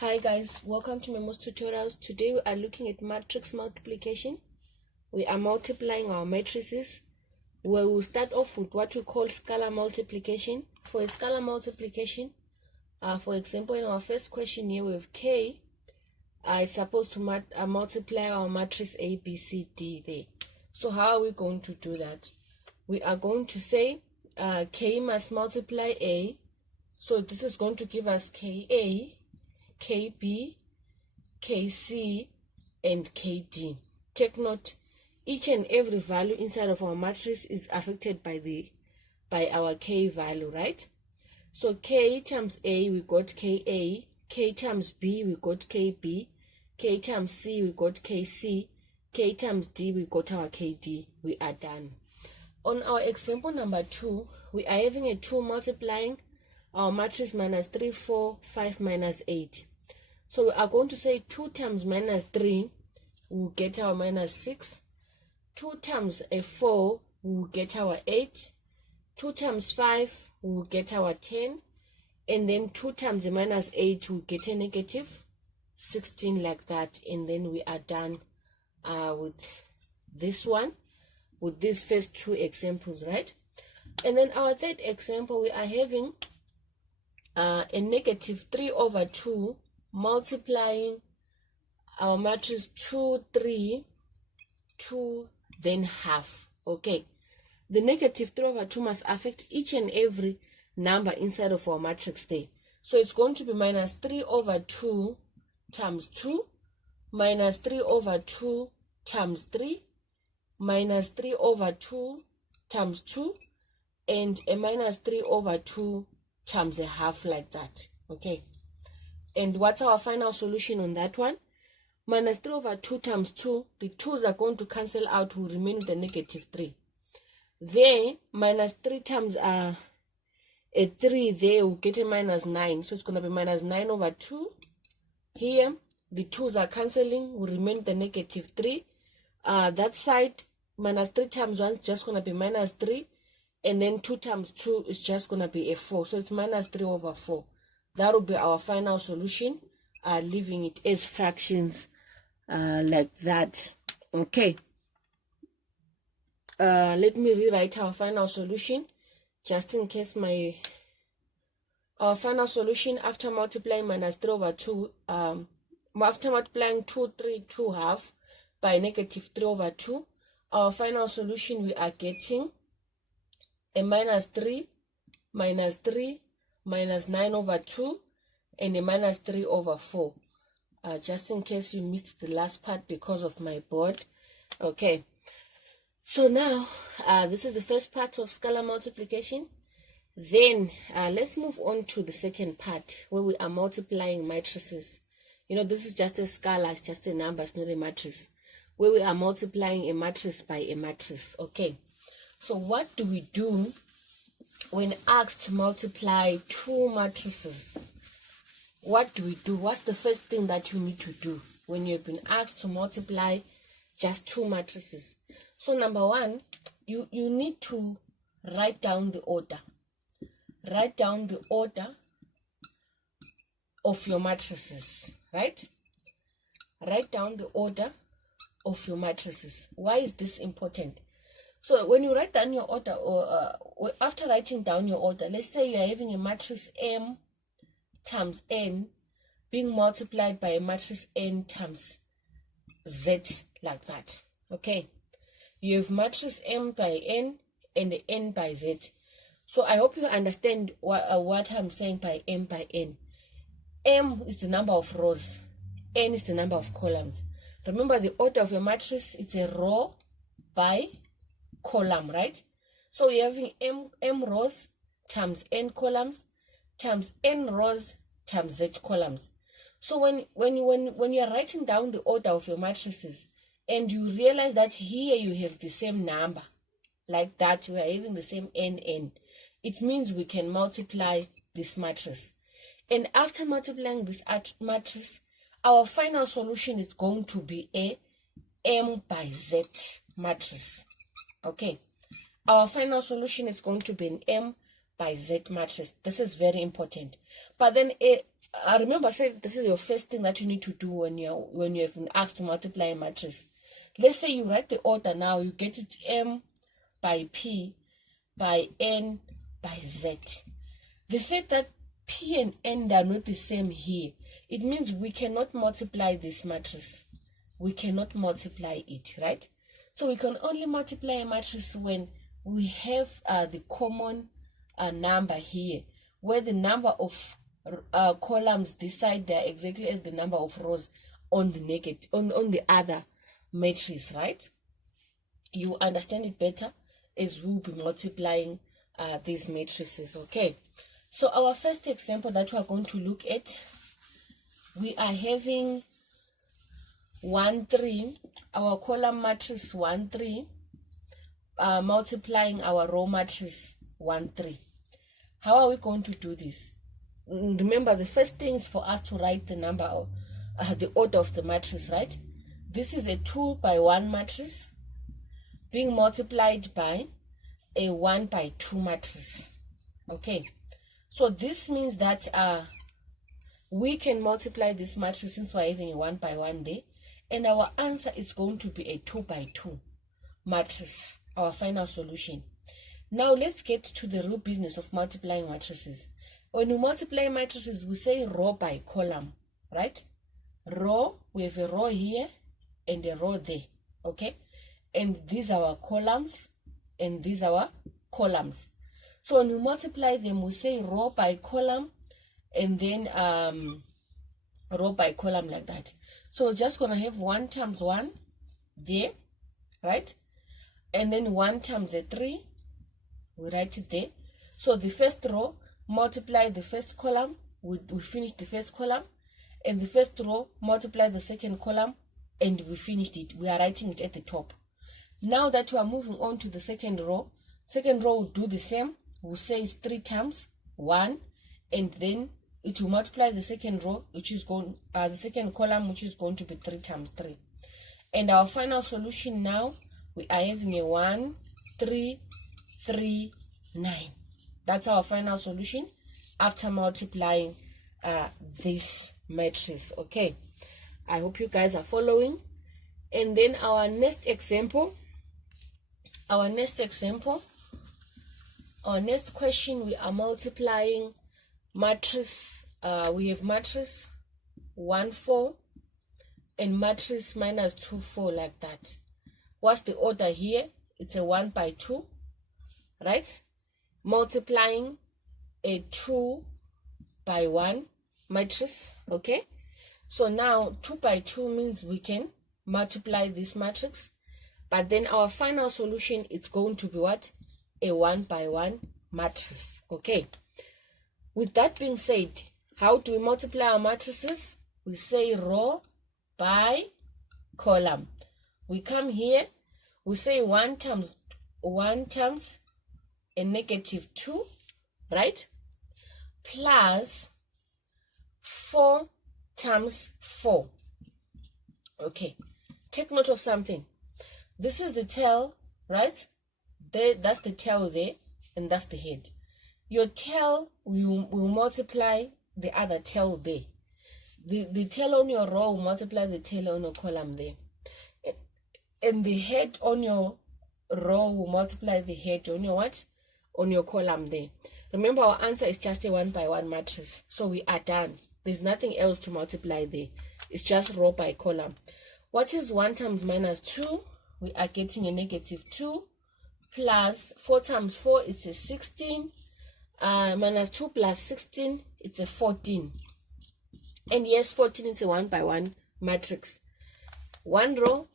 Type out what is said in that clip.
Hi guys, welcome to my most tutorials. Today we are looking at matrix multiplication. We are multiplying our matrices. We will start off with what we call scalar multiplication. For a scalar multiplication, for example, in our first question here with K, it's supposed to multiply our matrix A, B, C, D there. So how are we going to do that? We are going to say K must multiply A. So this is going to give us KA, KB, KC, and KD. Take note, each and every value inside of our matrix is affected by our K value, right? So K times A, we got KA, K times B, we got KB, K times C, we got KC, K times D, we got our KD. We are done. On our example number 2, we are having a 2 multiplying our matrix minus 3, 4, 5, minus 8. So we are going to say 2 times minus 3 will get our minus 6. 2 times a 4 will get our 8. 2 times 5 will get our 10. And then 2 times a minus 8 will get a negative 16, like that. And then we are done with this one, with these first 2 examples, right? And then our third example, we are having a negative 3 over 2 multiplying our matrix 2, 3, 2, then half. Okay, the negative 3 over 2 must affect each and every number inside of our matrix there. So it's going to be minus 3 over 2 times 2, minus 3 over 2 times 3, minus 3 over 2 times 2, and a minus 3 over 2 times a half, like that. Okay, and what's our final solution on that one? Minus 3 over 2 times 2, the 2's are going to cancel out, will remain with the negative 3. There, minus 3 times a 3 there will get a minus 9. So it's going to be minus 9 over 2. Here, the 2's are cancelling, will remain the negative 3. That side, minus 3 times 1 is just going to be minus 3. And then 2 times 2 is just going to be a 4. So it's minus 3 over 4. That will be our final solution, leaving it as fractions like that. Okay. Let me rewrite our final solution, just in case our final solution after multiplying minus 3 over 2, after multiplying 2, 3, 2 half by negative 3 over 2, our final solution, we are getting a minus 3, minus 3, minus 9 over 2, and a minus 3 over 4. Just in case you missed the last part because of my board. Okay, so now this is the first part of scalar multiplication. Then let's move on to the second part, where we are multiplying matrices. You know, this is just a scalar, it's just a number, it's not a matrix, where we are multiplying a matrix by a matrix. Okay, so what do we do when asked to multiply 2 matrices? What do we do? What's the first thing that you need to do when you've been asked to multiply just 2 matrices? So number 1, you need to write down the order. Write down the order of your matrices, right? Write down the order of your matrices. Why is this important? So when you write down your order, or after writing down your order, let's say you are having a matrix M times N being multiplied by a matrix N times Z, like that. Okay, you have matrix M by N and the N by Z. So I hope you understand what I'm saying by M by N. M is the number of rows, N is the number of columns. Remember, the order of a matrix, it's a row by column, right? So you're having M rows times N columns times N rows times Z columns. So when you are writing down the order of your matrices, and you realize that here you have the same number, like that, we are having the same N, it means we can multiply this matrix. And after multiplying this matrix, our final solution is going to be a M by Z matrix. Okay, our final solution is going to be an M by Z matrix. This is very important. But then I remember I said this is your first thing that you need to do when you have been asked to multiply a matrix. Let's say you write the order now, you get it M by P by N by Z. The fact that P and N are not the same here, it means we cannot multiply this matrix. We cannot multiply it, right? So we can only multiply a matrix when we have the common number here, where the number of columns this side there exactly as the number of rows on the negative on the other matrix, right? You understand it better as we'll be multiplying these matrices. Okay, so our first example that we are going to look at, we are having 1 3, our column matrix 1 3, multiplying our row matrix 1 3. How are we going to do this? Remember, the first thing is for us to write the number of the order of the matrix, right? This is a 2 by 1 matrix being multiplied by a 1 by 2 matrix. Okay, so this means that we can multiply this matrix since we're having a 1 by 1 there, and our answer is going to be a 2 by 2 matrix, our final solution. Now let's get to the real business of multiplying matrices. When we multiply matrices, we say row by column, right? Row, we have a row here and a row there, okay? And these are our columns and these are our columns. So when we multiply them, we say row by column and then row by column like that. So we're just going to have 1 times 1 there, right? And then 1 times a 3, we write it there. So the first row, multiply the first column, we finish the first column, and the first row, multiply the second column, and we finished it. We are writing it at the top. Now that we are moving on to the second row will do the same. We'll say it's 3 times 1, and then it will multiply the second row, which is going the second column, which is going to be 3 times 3. And our final solution now, we are having a 1 3 3 9. That's our final solution after multiplying this matrix. Okay, I hope you guys are following. And then our next question, we are multiplying matrix. We have matrix 1 4 and matrix minus 2 4 like that. What's the order here? It's a 1 by 2, right? Multiplying a 2 by 1 matrix. Okay, so now 2 by 2 means we can multiply this matrix, but then our final solution is going to be what? A 1 by 1 matrix. Okay, with that being said, how do we multiply our matrices? We say row by column. We come here, we say 1 times a negative 2, right? Plus 4 times 4. Okay, take note of something. This is the tail, right? That's the tail there, and that's the head. Your tail will multiply the other tail there. The tail on your row will multiply the tail on your column there. And the head on your row will multiply the head on your what? On your column there. Remember, our answer is just a 1 by 1 matrix. So we are done. There's nothing else to multiply there. It's just row by column. What is 1 times minus 2? We are getting a negative 2 plus 4 times 4, it's a 16. Minus 2 plus 16, it's a 14. And yes, 14 is a 1 by 1 matrix. 1 row,